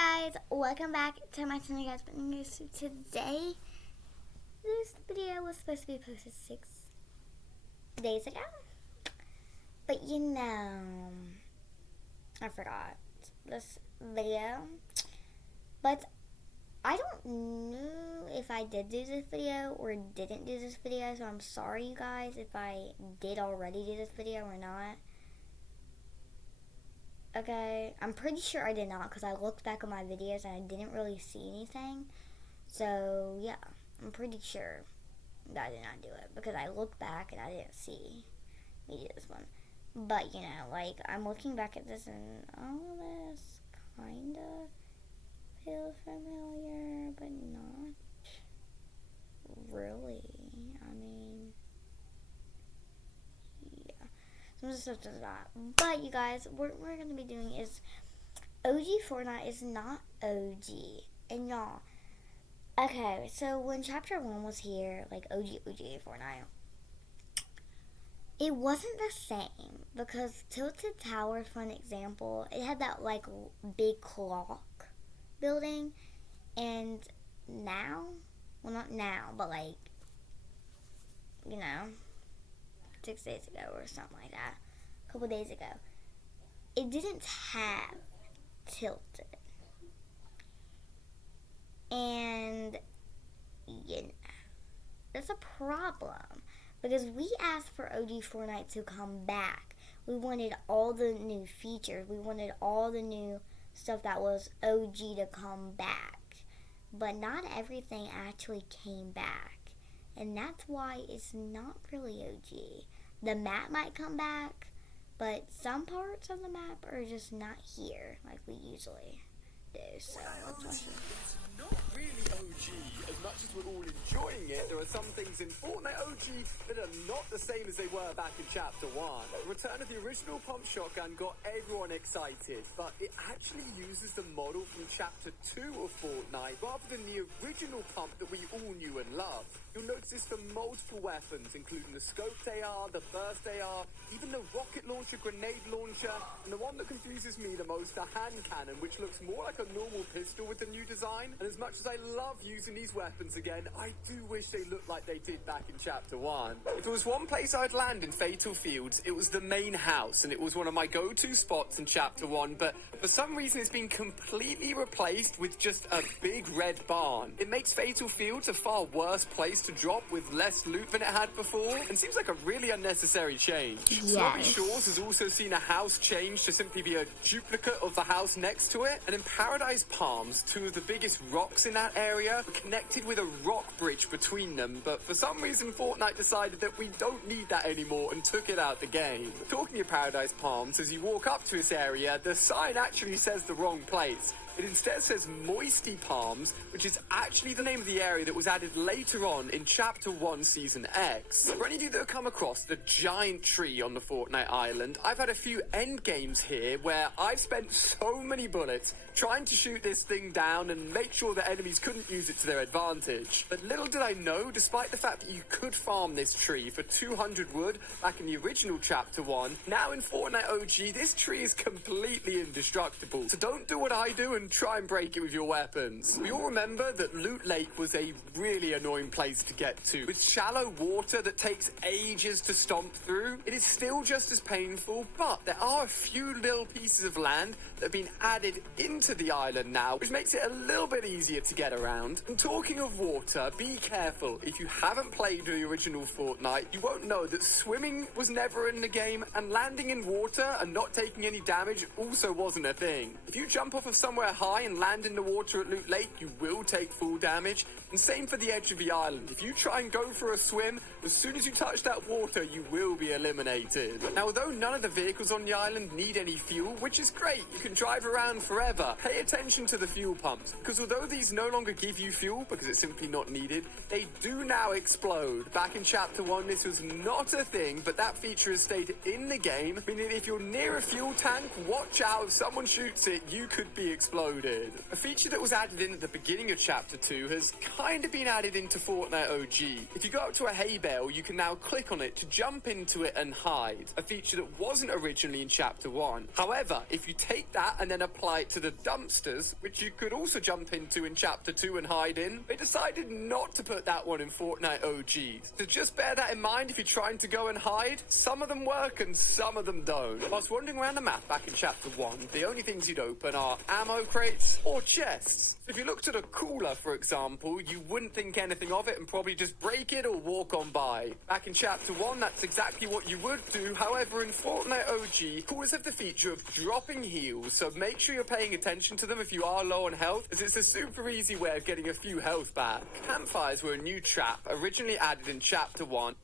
guys, welcome back to my channel, guys. So today, this video was supposed to be posted 6 days ago, but I forgot this video. But I don't know if I did do this video or didn't do this video, so I'm sorry, you guys, if I did already do this video or not. Okay, I'm pretty sure I did not because I looked back on my videos and I didn't really see anything. So, yeah, I'm pretty sure that I did not do it because I looked back and I didn't see me do this one. But, I'm looking back at this and all of this kind of feels familiar, but not really. Some of the stuff does that. But you guys, what we're going to be doing is OG Fortnite is not OG. And y'all, okay, so when Chapter 1 was here, like OG Fortnite, it wasn't the same because Tilted Tower, for an example, it had that like big clock building. And now, well, not now, but 6 days ago or something like that, a couple days ago, it didn't have tilted. And that's a problem because we asked for OG Fortnite to come back. We wanted all the new features. We wanted all the new stuff that was OG to come back. But not everything actually came back. And that's why it's not really OG. The map might come back, but some parts of the map are just not here like we usually do. So let's watch it. It's not really OG. As much as we're all enjoying it, there are some things in Fortnite OG that are not the same as they were back in Chapter 1. The return of the original pump shotgun got everyone excited, but it actually uses the model from Chapter 2 of Fortnite rather than the original pump that we all knew and loved. You'll notice this for multiple weapons, including the scoped AR, the burst AR, even the rocket launcher, grenade launcher, and the one that confuses me the most, the hand cannon, which looks more like a normal pistol with the new design. And as much as I love using these weapons again, I do wish they looked like they did back in Chapter 1. If there was one place I'd land in Fatal Fields, it was the main house, and it was one of my go-to spots in Chapter 1, but for some reason it's been completely replaced with just a big red barn. It makes Fatal Fields a far worse place to drop with less loot than it had before, and seems like a really unnecessary change. Yes. Snobby Shores has also seen a house change to simply be a duplicate of the house next to it, and in Paradise Palms, two of the biggest rocks in that area are connected with a rock bridge between them, but for some reason Fortnite decided that we don't need that anymore and took it out the game. Talking of Paradise Palms, as you walk up to this area, the sign actually says the wrong place. It instead says Moisty Palms, which is actually the name of the area that was added later on in Chapter 1 Season X. For any of you that have come across the giant tree on the Fortnite island, I've had a few end games here where I've spent so many bullets trying to shoot this thing down and make sure that enemies couldn't use it to their advantage. But little did I know, despite the fact that you could farm this tree for 200 wood back in the original Chapter 1, now in Fortnite OG, this tree is completely indestructible. So don't do what I do and try and break it with your weapons. We all remember that Loot Lake was a really annoying place to get to. With shallow water that takes ages to stomp through, it is still just as painful, but there are a few little pieces of land that have been added into the island now, which makes it a little bit easier to get around. And talking of water, be careful. If you haven't played the original Fortnite, you won't know that swimming was never in the game, and landing in water and not taking any damage also wasn't a thing. If you jump off of somewhere high and land in the water at Loot Lake, you will take full damage, and same for the edge of the island. If you try and go for a swim, as soon as you touch that water, you will be eliminated. Now, although none of the vehicles on the island need any fuel, which is great, you can drive around forever, pay attention to the fuel pumps, because although these no longer give you fuel because it's simply not needed, they do now explode. Back in Chapter 1, this was not a thing, but that feature has stayed in the game, meaning if you're near a fuel tank, watch out. If someone shoots it, you could be exploded. Reloaded. A feature that was added in at the beginning of Chapter 2 has kind of been added into Fortnite OG. If you go up to a hay bale, you can now click on it to jump into it and hide, a feature that wasn't originally in Chapter 1. However, if you take that and then apply it to the dumpsters, which you could also jump into in Chapter 2 and hide in, they decided not to put that one in Fortnite OG. So just bear that in mind if you're trying to go and hide. Some of them work and some of them don't. Whilst wandering around the map back in Chapter 1, the only things you'd open are ammo crates or chests. If you looked at a cooler, for example, you wouldn't think anything of it and probably just break it or walk on by. Back in Chapter 1, that's exactly what you would do. However, in Fortnite OG, coolers have the feature of dropping heals, so make sure you're paying attention to them if you are low on health, as it's a super easy way of getting a few health back. Campfires were a new trap, originally added in Chapter 1.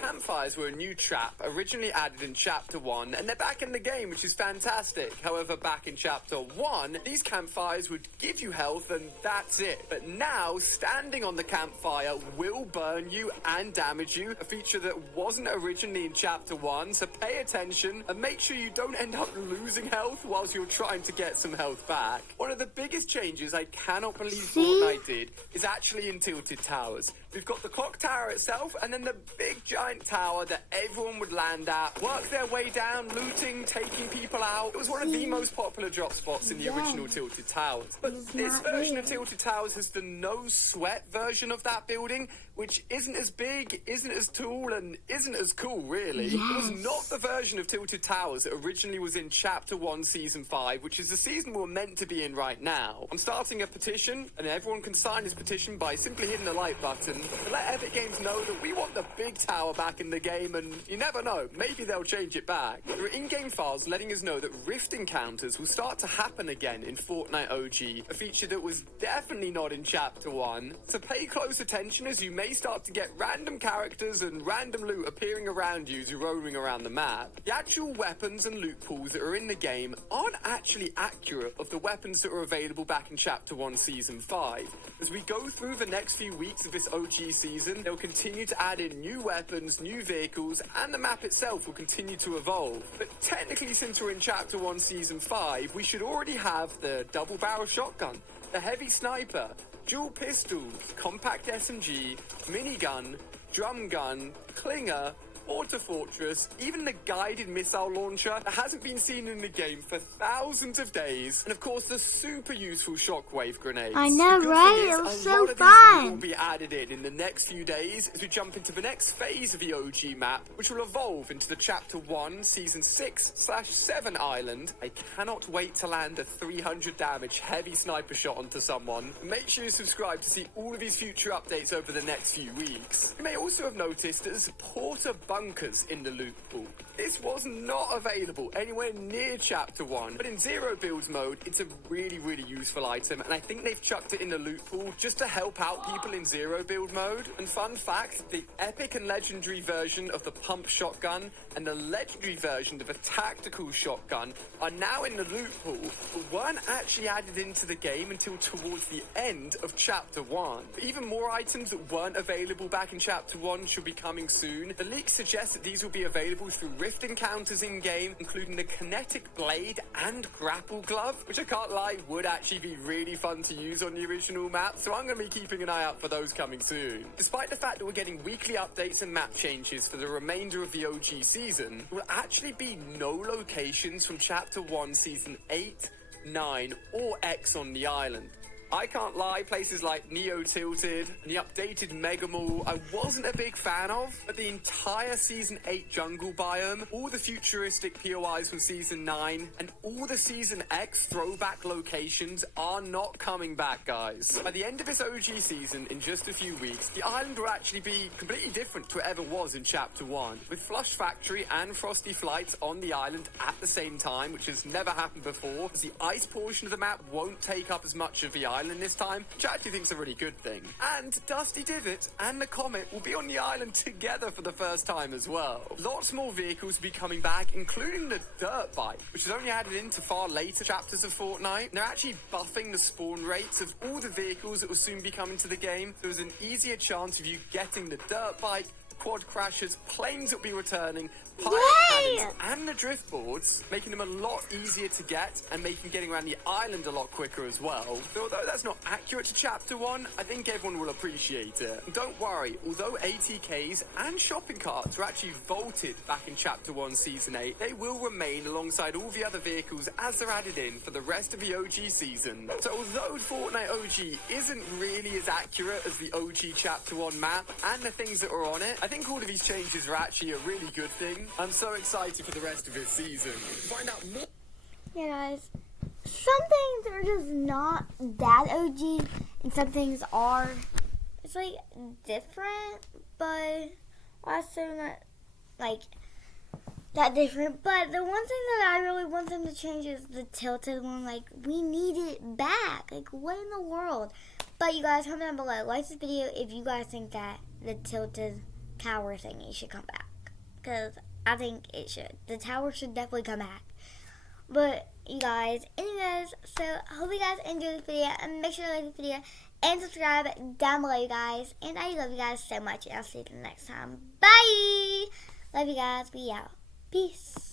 Campfires were a new trap, originally added in Chapter 1, and they're back in the game, which is fantastic. However, back in Chapter 1, these campfires would give you health, and that's it. But now, standing on the campfire will burn you and damage you, a feature that wasn't originally in Chapter 1, so pay attention, and make sure you don't end up losing health whilst you're trying to get some health back. One of the biggest changes I cannot believe Fortnite did is actually in Tilted Towers. We've got the clock tower itself, and then the big giant tower that everyone would land at, work their way down, looting, taking people out. It was one of the most popular drop spots in the original Tilted Towers. But this version of Tilted Towers has the no sweat version of that building, which isn't as big, isn't as tall, and isn't as cool, really. It was not the version of Tilted Towers that originally was in Chapter 1, Season 5, which is the season we're meant to be in right now. I'm starting a petition, and everyone can sign this petition by simply hitting the like button to let Epic Games know that we want the big tower back in the game, and you never know, maybe they'll change it back. There are in-game files letting us know that Rift encounters will start to happen again in Fortnite OG, a feature that was definitely not in Chapter 1. So pay close attention, as you may start to get random characters and random loot appearing around you as you're roaming around the map. The actual weapons and loot pools that are in the game aren't actually accurate of the weapons that were available back in Chapter 1 Season 5. As we go through the next few weeks of this OG season, they'll continue to add in new weapons, new vehicles, and the map itself will continue to evolve. But technically, since we're in Chapter 1 Season 5, we should already have the double barrel shotgun, the heavy sniper, dual pistols, compact SMG, minigun, drum gun, clinger, Fortress, even the guided missile launcher that hasn't been seen in the game for thousands of days, and of course the super useful shockwave grenades. I know, right? It was so fun. Will be added in the next few days as we jump into the next phase of the OG map, which will evolve into the Chapter 1 Season 6/7 island. I cannot wait to land a 300 damage heavy sniper shot onto someone. Make sure you subscribe to see all of these future updates over the next few weeks. You may also have noticed there's porta bunkers in the loot pool. This was not available anywhere near Chapter 1, but in Zero Builds mode, it's a really, really useful item, and I think they've chucked it in the loot pool just to help out people in Zero Build mode. And fun fact, the epic and legendary version of the pump shotgun and the legendary version of a tactical shotgun are now in the loot pool, but weren't actually added into the game until towards the end of Chapter 1. But even more items that weren't available back in Chapter 1 should be coming soon. The leaks suggest that these will be available through Rift encounters in-game, including the kinetic blade and grapple glove, which I can't lie, would actually be really fun to use on the original map, so I'm going to be keeping an eye out for those coming soon. Despite the fact that we're getting weekly updates and map changes for the remainder of the OG season, there will actually be no locations from Chapter 1 Season 8, 9, or X on the island. I can't lie, places like Neo Tilted and the updated Mega Mall I wasn't a big fan of, but the entire Season 8 jungle biome, all the futuristic POIs from Season 9, and all the Season X throwback locations are not coming back, guys. By the end of this OG season, in just a few weeks, the island will actually be completely different to whatever was in Chapter 1, with Flush Factory and Frosty Flights on the island at the same time, which has never happened before, as the ice portion of the map won't take up as much of the island this time, which I actually think is a really good thing. And Dusty Divot and the Comet will be on the island together for the first time as well. Lots more vehicles will be coming back, including the dirt bike, which is only added into far later chapters of Fortnite. And they're actually buffing the spawn rates of all the vehicles that will soon be coming to the game. There's an easier chance of you getting the dirt bike quad crashers, planes will be returning, pilot Yay! cannons, and the drift boards, making them a lot easier to get and making getting around the island a lot quicker as well. So although that's not accurate to Chapter 1, I think everyone will appreciate it. And don't worry, although ATKs and shopping carts were actually vaulted back in Chapter 1 Season 8, they will remain alongside all the other vehicles as they're added in for the rest of the OG season. So although Fortnite OG isn't really as accurate as the OG Chapter 1 map and the things that are on it, I think all of these changes are actually a really good thing. I'm so excited for the rest of this season. Find out more. Yeah, guys. Some things are just not that OG, and some things are. It's like different, but also not like that different. But the one thing that I really want them to change is the tilted one. Like, we need it back. Like, what in the world? But you guys, comment down below. Like this video if you guys think that the tilted tower thingy should come back, because I think it should. The tower should definitely come back. But you guys, anyways, so hope you guys enjoyed this video, and make sure to like the video and subscribe down below, you guys. And I love you guys so much, and I'll see you next time. Bye! Love you guys. We out. Peace.